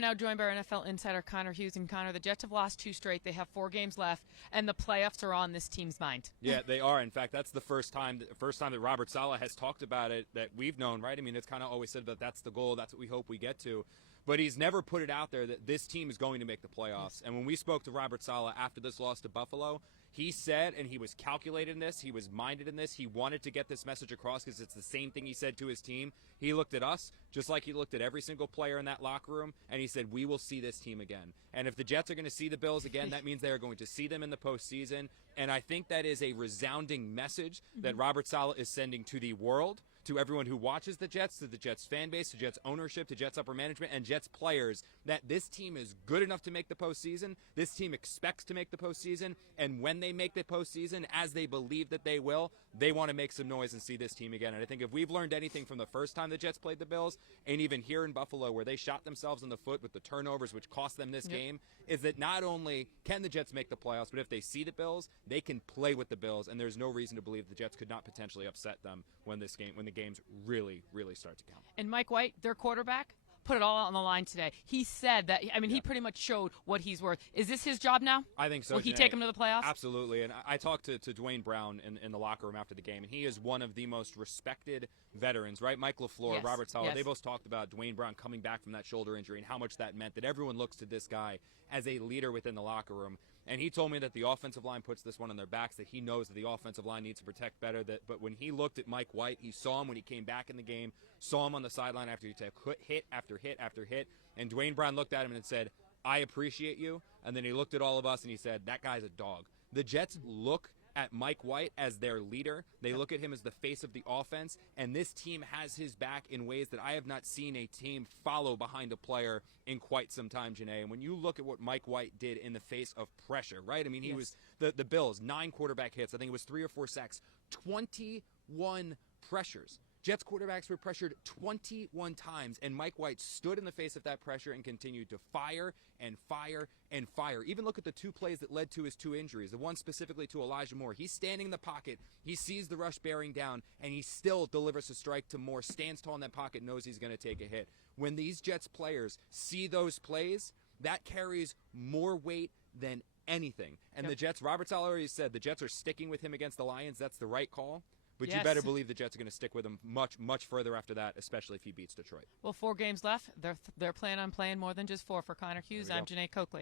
I'm now joined by our NFL insider Connor Hughes. And Connor, the Jets have lost 2 straight. They have 4 games left, and the playoffs are on this team's mind. Yeah, they are. In fact, that's the first time that Robert Saleh has talked about it that we've known, right? I mean, it's kind of always said that that's the goal, that's what we hope we get to. But he's never put it out there that this team is going to make the playoffs. And when we spoke to Robert Saleh after this loss to Buffalo, he said, and he was calculated in this, he was minded in this, he wanted to get this message across because it's the same thing he said to his team. He looked at us, just like he looked at every single player in that locker room, and he said, we will see this team again. And if the Jets are going to see the Bills again, that means they are going to see them in the postseason. And I think that is a resounding message that Robert Saleh is sending to the world, to everyone who watches the Jets, to the Jets fan base, to Jets ownership, to Jets upper management, and Jets players, that this team is good enough to make the postseason. This team expects to make the postseason, and when they make the postseason, as they believe that they will, they want to make some noise and see this team again. And I think if we've learned anything from the first time the Jets played the Bills, and even here in Buffalo where they shot themselves in the foot with the turnovers which cost them this game, is that not only can the Jets make the playoffs, but if they see the Bills, they can play with the Bills, and there's no reason to believe the Jets could not potentially upset them when the games really, really start to count. And Mike White, their quarterback, put it all on the line today. He said that, I mean, he pretty much showed what he's worth. Is this his job now? I think so. Will he take him to the playoffs? Absolutely. And I talked to Dwayne Brown in the locker room after the game, and he is one of the most respected veterans, right? Mike LaFleur, Robert Saleh, they both talked about Dwayne Brown coming back from that shoulder injury and how much that meant, that everyone looks to this guy as a leader within the locker room. And he told me that the offensive line puts this one on their backs, that he knows that the offensive line needs to protect better. But when he looked at Mike White, he saw him when he came back in the game, saw him on the sideline after he took hit after hit after hit. And Dwayne Brown looked at him and said, I appreciate you. And then he looked at all of us and he said, that guy's a dog. The Jets look at Mike White as their leader. They look at him as the face of the offense, and this team has his back in ways that I have not seen a team follow behind a player in quite some time, Jeane. And when you look at what Mike White did in the face of pressure, right? I mean, he was the Bills, 9 quarterback hits. I think it was 3 or 4 sacks, 21 pressures. Jets quarterbacks were pressured 21 times, and Mike White stood in the face of that pressure and continued to fire and fire and fire. Even look at the 2 plays that led to his 2 injuries, the one specifically to Elijah Moore. He's standing in the pocket, he sees the rush bearing down, and he still delivers a strike to Moore, stands tall in that pocket, knows he's going to take a hit. When these Jets players see those plays, that carries more weight than anything. And the Jets, Robert Saleh already said, the Jets are sticking with him against the Lions. That's the right call. But you better believe the Jets are going to stick with him much, much further after that, especially if he beats Detroit. Well, 4 games left. They're planning on playing more than just 4 for Connor Hughes. I'm Jeane Coakley.